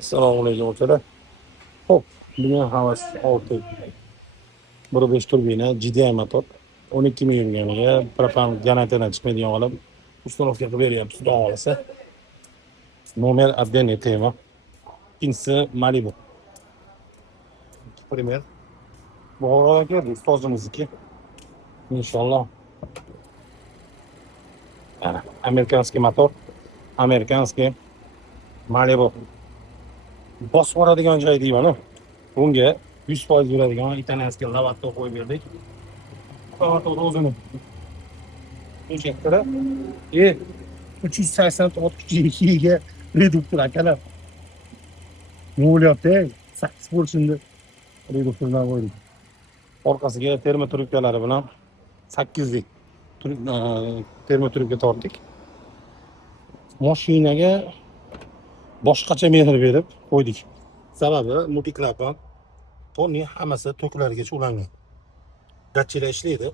Assalomu alaykum o'rtoqlar. Xo'p, bugun havas 6 1.5 turbina GDI motor 12 ming yurganiga propan generatordan chiqmaydigan qilib uстановка qilib beryapmiz. Xudo xolasa. Nomer отдельный tema. Ikkinchisi Malibu. Primer. Bu aka ustozimizniki. Inshaalloh. Ana, amerikanskiy motor, amerikanskiy Malibu. Bosib boradigan joy deyman-a. Bunga 100% yuradigan italyanskiy lavato qo'yib berdik. Lavato o'zini injektori 380 kuchiga reduktor akalar. Ne bo'lyapti? 8 bo'lsinda reduktordan qo'ydik. Orqasiga termotrubkalari bilan 8 lik termotrubka tortdik. Mashinaga boshqacha mehr berib qo'ydik. Sababi multiklapan tonni hammasi to'klargacha ulangan. Datchilar ishlaydi.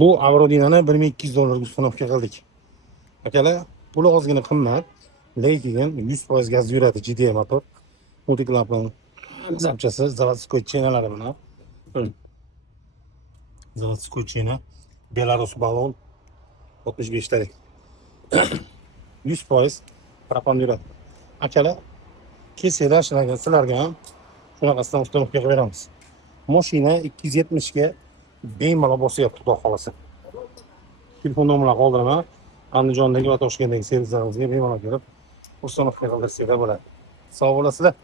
Bu Avrodinani $1200 uстановка qildik. Akalar, puli ozgina qimmat, lekin 100% gaz yuradi GDI motor. Multiklapan zapchasi заводской chenalari bilan. Заводской chena, Belarus balon 65 talik. 100% propan yuradi. Akalar, kelsanglar sizlarga ham shunaqasidan uстановка qilib beramiz. Mashina 270 ga bemalol bosyapti, xudo xolasa. Telefon nomerini qoldiraman. Andijondagi va Toshkentdagi servislarimizga bemalol kelib, uстановка qildirsanglar bo'ladi. Sog' bo'lasizlar.